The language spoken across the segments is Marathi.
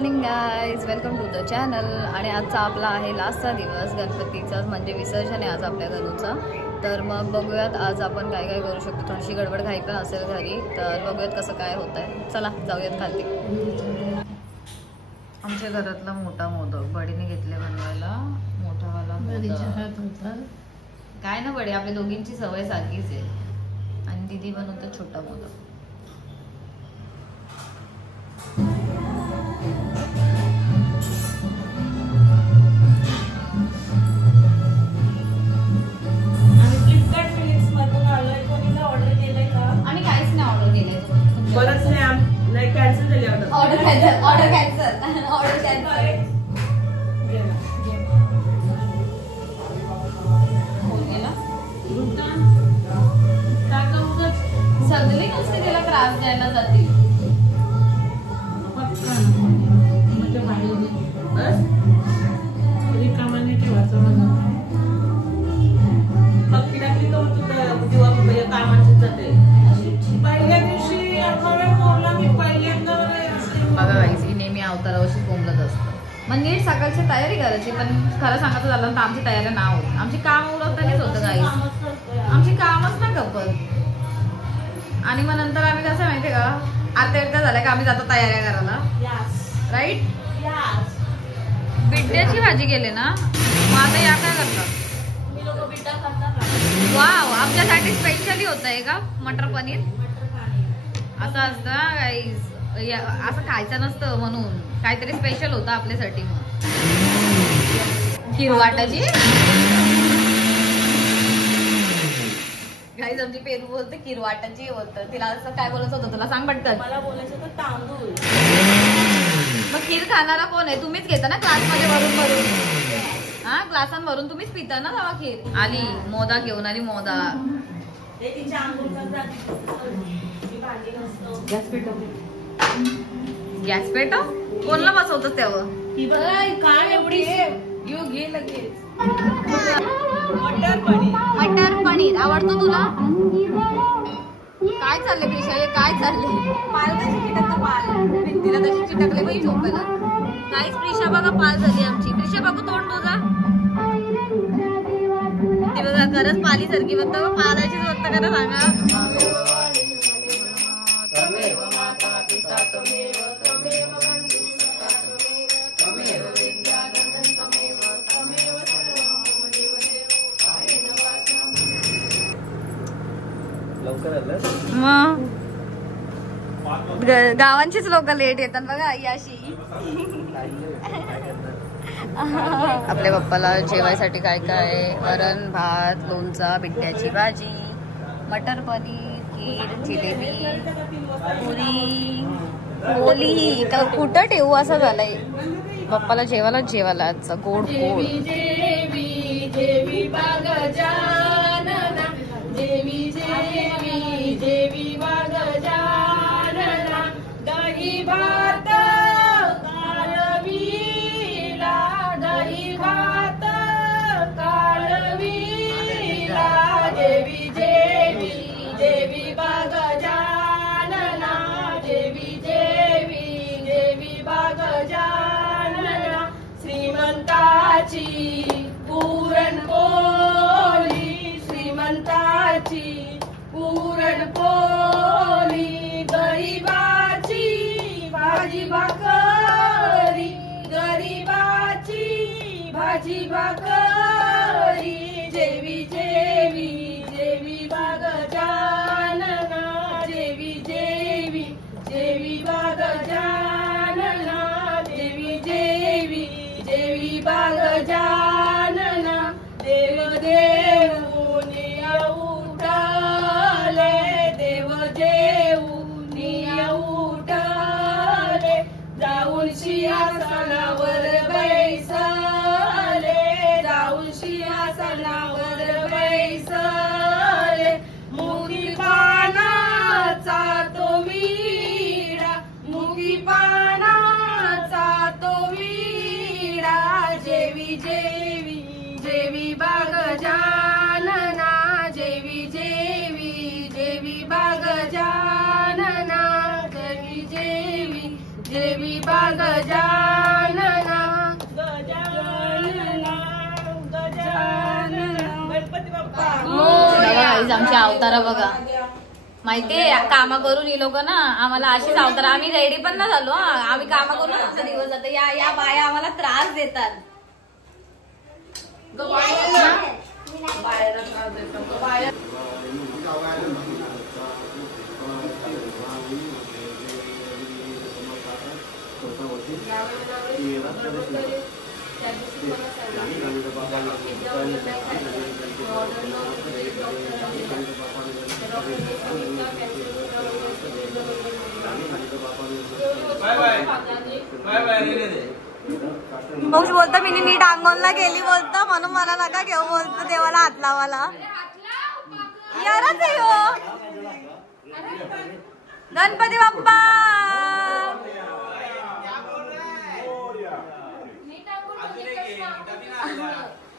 Morning guys, welcome to the channel. आणि आजचा आपला आहे लास्टचा दिवस गणपतीचा, म्हणजे विसर्जन आहे आज आपल्या गणूचा. तर मग बघूयात आज आपण काय काय करू शकतो. थोडीशी गडबड घाई पण असेल घरी, तर बघूयात कसं काय होत आहे. चला जाऊयात खाली. आमच्या घरातला मोठा मोदक बडीने घेतले बनवायला, मोठावाला मोदक. काय ना बडी, आपल्या दोघींची सवय सारखीच आहे. आणि दीदी बनवतात छोटा मोदक. सगळे नुसते त्याला त्रास द्यायला जातील. नेहमी अवतारावरशी कोंबलत असतं. मग नीट सकाळची तयारी करायची, पण खरं सांगायचं झालं तर आमची तयारी ना होत. आमची काम उरवतानीच होतं गाईस, आमची कामच ना गप्पत. आणि मग नंतर आम्ही कसं माहितीये का, आता एकदा झालं का आम्ही जातो तयाऱ्या करायला. राईट. बिड्ड्याची भाजी केली ना, मग आता या काय करतात. वाव, आमच्यासाठी स्पेशली होत आहे का मटर पनीर. असं असतं गाईस, असं खायचं नसतं, म्हणून काहीतरी स्पेशल होतं आपल्यासाठी. मग किरवाटाची गाईस, आमची पेरू बोलते किरवाटाची होतं. तिला असं काय बोलायचं होतं तुला सांग पटकन. मला बोलायचं होतं तांदूळ. मग खीर खाणारा कोण आहे? तुम्हीच घेता ना क्लासमध्ये वरून वरून. हा, क्लासांवरून तुम्हीच पिता ना तेव्हा खीर. आली मोदा घेऊन आली मोदा. गॅस पेटव कोणला बसवतं तेव्हा. काय एवढी येऊ घे लगेच. मटर पनीर आवडतो तुला? काय चाललंय प्रिशा, हे काय चाललंय? पाल कशी चिटकतं, पाल भिंतीला तशी चिटकले बाई झोपेला. काहीच प्रिशा बघा पाल झाली आमची. प्रिशा बघू तोंड तुझा, ती बघा खरंच पाली सारखी. फक्त पालाचीच फक्त करा सांगा. मग गावांचीच लोक लेट येतात बघा. आई अशी. आपल्या पप्पाला जेवायसाठी काय काय, वरण भात, लोणचा, बिड्ड्याची भाजी, मटर पनीर, खीर, जिलेबी, पुरी, पोली. कुठं ठेवू असं झालंय पप्पाला जेवायला आजचा गोड गोड. देवी देवी देवी बाग जानना, दही भात कालवीला, दही भात कालवीला. देवी देवी देवी बाग जानना, देवी देवी देवी बाग जानना. श्रीमंताची पुरणपोळी, श्रीमंताची पुरणपोळी, गरीबाची भाजी भाकरी, गरीबाची भाजी भाकरी. देवी देवी देवी बाग जानना, देवी देवी देवी बाग जानना, देवी देवी देवी बाग जानना. देव देऊनी उठाले, देव देऊनी उठाले, जाऊन सिंहासनावर बैसले, जाऊन सिंहासनावर बैसले. मुगी पानाचा तो विडा, मुगी पानाचा तो विडा. जेवी जेवी देवी बाग जानना, जेवी जेवी देवी बाग जानना, देवी देवी देवी बाग जानना. गाईज आमची अवतारा बघा. माहितीये कामा करून ही लोक ना आम्हाला अशीच अवतार. आम्ही रेडी पण ना झालो. आम्ही कामा करून आमचा दिवस जातो. या बाया आम्हाला त्रास देतात. मग बोलतो मी नीट अंगोलला गेली बोलतो म्हणून मला नका घेऊ बोलतो. देवाला हात लावाला यारच आहे हो. गणपती बाप्पा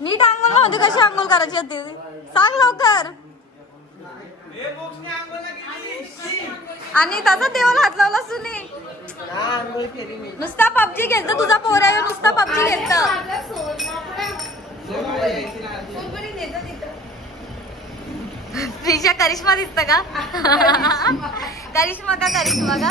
नीट अंघोळ होती. कशी अंघोळ करायची होती सांग लवकर. आणि तसा देवाला हात लावला सुनी. नुसता पबजी खेळतो तुझा पोरा. नुसता पबजी खेळतो. प्रिशा करिश्मा दिसत का? करिश्मा का करिश्मा का?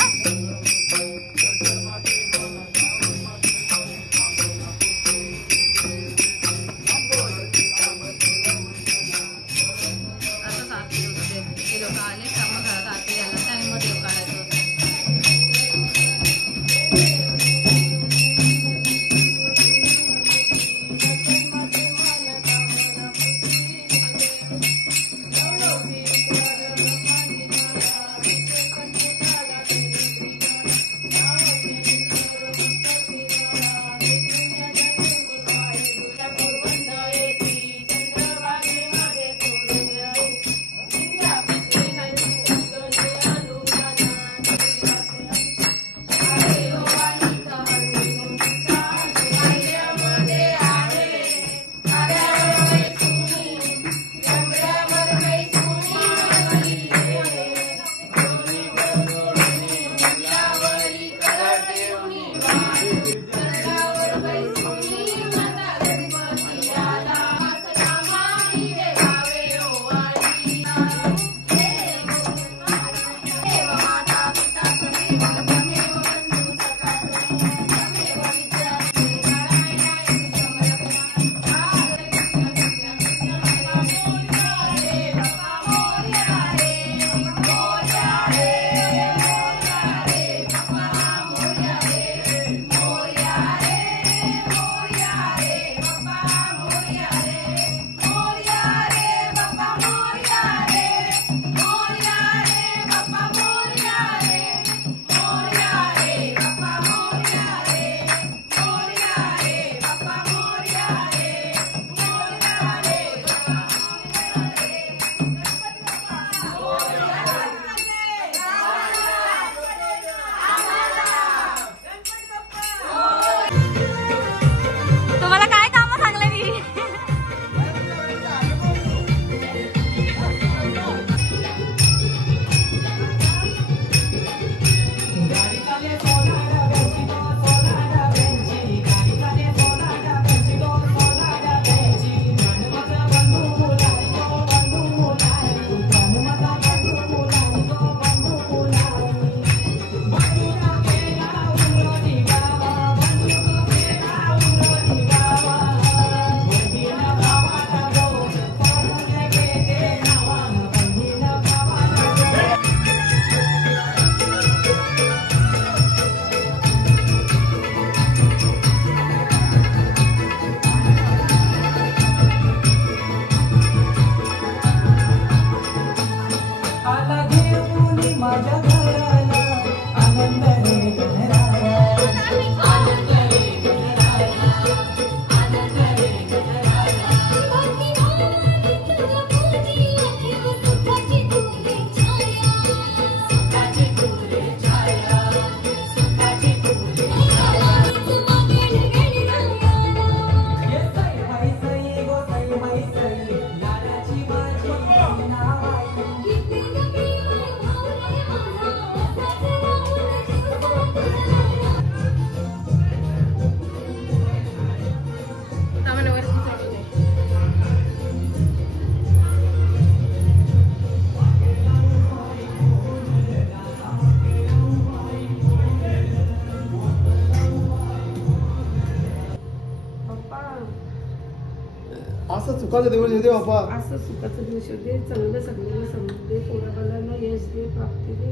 सुखाचा दिवस येते बापा. असं सुखाचा दिवस होते. चांगलं सगळ्यांना समजते. पोराबालांना यश दे, प्राप्ती दे.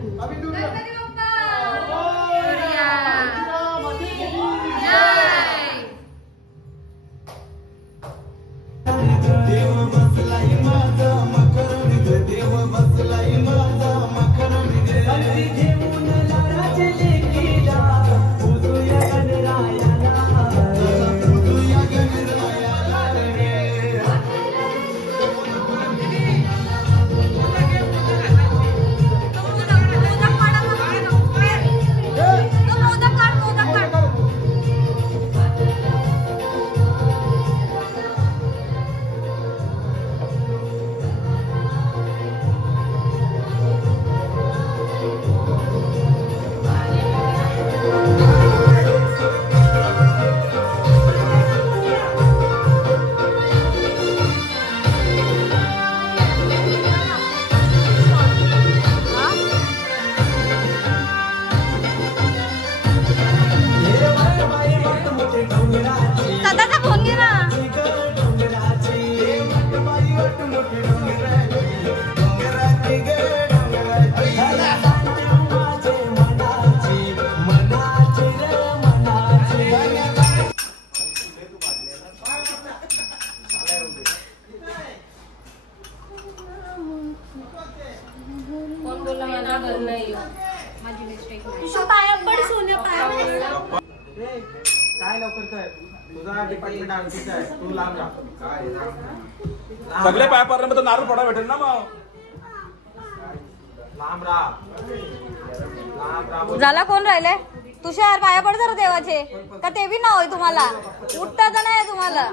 देव बसलाई माझा मकरणी ग, देव बसलाई माझा मकरणी ग. अगदी घेऊन लाडाचे लेकीला उदूया गणरायाला, उदूया गणरायाला रे. कोण बोलला मला घर नाही? माझी मिस्टेक पाया पड सोन्या पाया. काय लवकर काय तुझा डिपार्टमेंट आमचीच आहे, तू लांब राहा. सगळे पाय पडले तर नारळ फोडा भेटेल ना मग. लांब राहा, लांब राहा. झाला कोण राहिले? तुषार पाया पड जरा देवाचे. का ते बी ना होय तुम्हाला? उठता तर नाही तुम्हाला.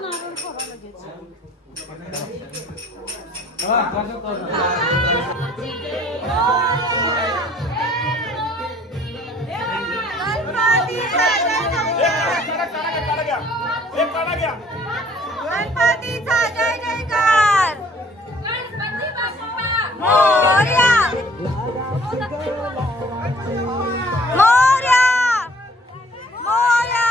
गणपतीचा जय जयकार. मोरया मोरया मोरया.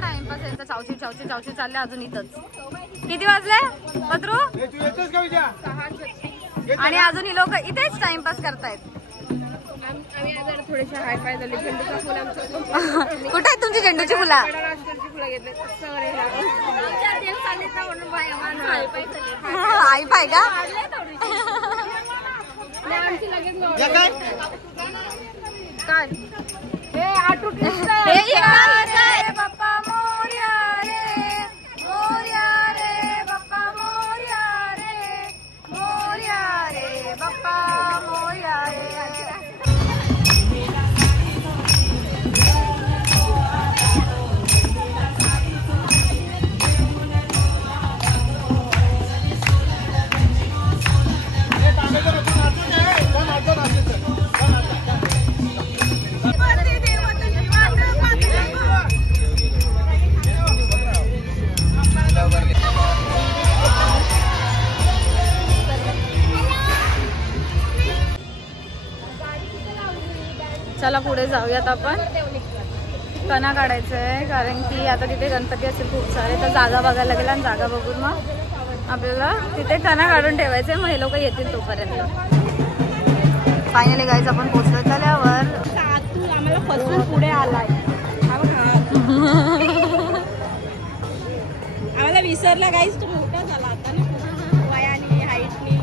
टाइमपास यांचा चावची चावची चावची चालले अजून इथंच. किती वाजले पत्रू? आणि अजून ही लोक इथेच टाइमपास करतायत. आम्ही जरा थोडेसे हाय फाय झाले. झेंडूचा फुल आमचं कुठे आहेत तुमची झेंडूची फुलं? फुलं घेतले. आई पाय का? आमची लगेच काय हे आटूट बाप्पा मोरया रे, मोरया रे बाप्पा मोरया रे, मोरया रे बाप्पा मोरया रे. चला पुढे जाऊयात आपण. कणा काढायचंय कारण की आता तिथे गणपती असेल खूप सारे, तर जागा बघायला लागेल आणि जागा बघून मग आपल्याला तिथे कणा काढून ठेवायचंय. मग हे लोक येतील तोपर्यंत. फायनली गाईज आपण पोहोचलो. झाल्यावर आम्हाला फसवून पुढे आलाय. आम्हाला विसरला गाईज. तो मोठा झाला आता ना वयाने हाईटनी.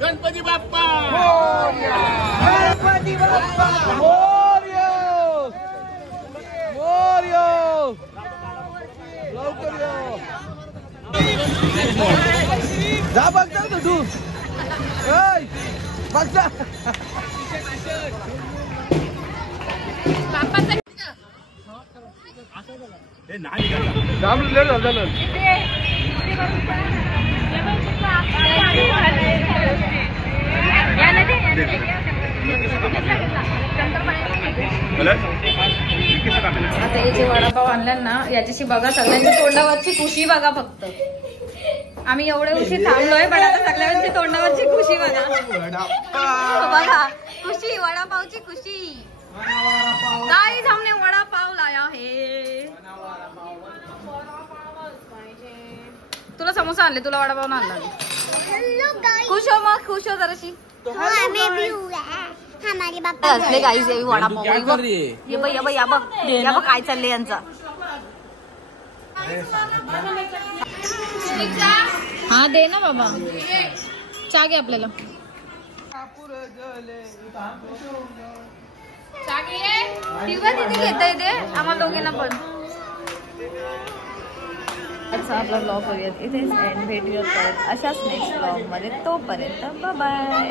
गणपती बाप्पा गणपती बाप्पा मोरया मोरया लवकर जा बघ जा तू बघ जा जाम लेट झालं आता हे जे वडापाव आणलं ना याच्याशी बघा सगळ्यांच्या तोंडावरची खुशी बघा फक्त. आम्ही एवढे उशीर थांबलोय पण आता सगळ्यांची तोंडावरची खुशी बघा. बघा खुशी वडापावची खुशी. गाईस हमने वडापाव लाया है. तुला समोसा आणले तुला वडापाव नाही आणला. खुश हो मग खुश हो जराशी. असले गाईस ये वडापाव ये बघ या बघ काय चाललंय यांचा. हा दे ना बाबा चहा घे आपल्याला. तिथे घेता येते आम्हाला दोघींना पण. अच्छा आपला ब्लॉग करूयात इथेच एंड. भेटूयात परत अशाच नेक्स्ट ब्लॉग मध्ये. तोपर्यंत बाय बाय.